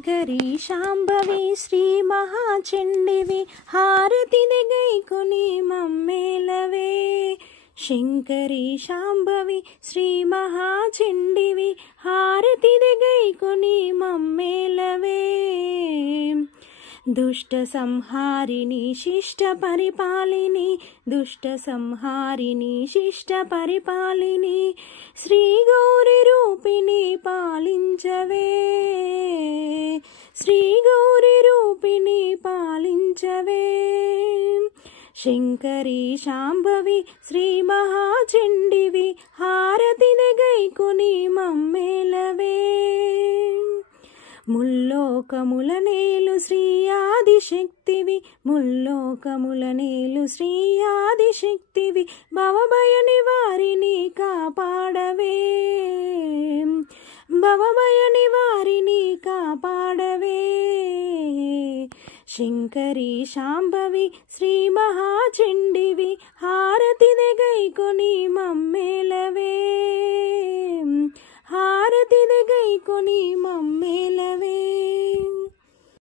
శంకరీ శాంభవి శ్రీ మహాచండివి హారతిని గైకొని మమ్మేలవే. శంకరీ శాంభవి శ్రీ మహాచండివి హారతిని గైకొని మమ్మేలవే. దుష్ట సంహారిణి శిష్ట పరిపాలిని దుష్ట సంహారిణి శిష్ట పరిపాలిని శ్రీ గౌరి రూపిణి పాలించవే. శ్రీ గౌరి రూపిణి పాలించవే. శంకరీ శాంభవి శ్రీ మహాచండివి హారతిని గైకొని మమ్మేలవే. ముల్లోకముల నేలు శ్రీ ఆదిశక్తివి ముల్లోకముల నేలు శ్రీ ఆదిశక్తివి భవభయ నివారిని కాపాడవే. భవభయ నివారిని కాపాడవే. శంకరీ శాంభవి శ్రీ మహాచండివి హారతిని గైకొని మమ్మేలవే. హారతిని గైకొని మమ్మే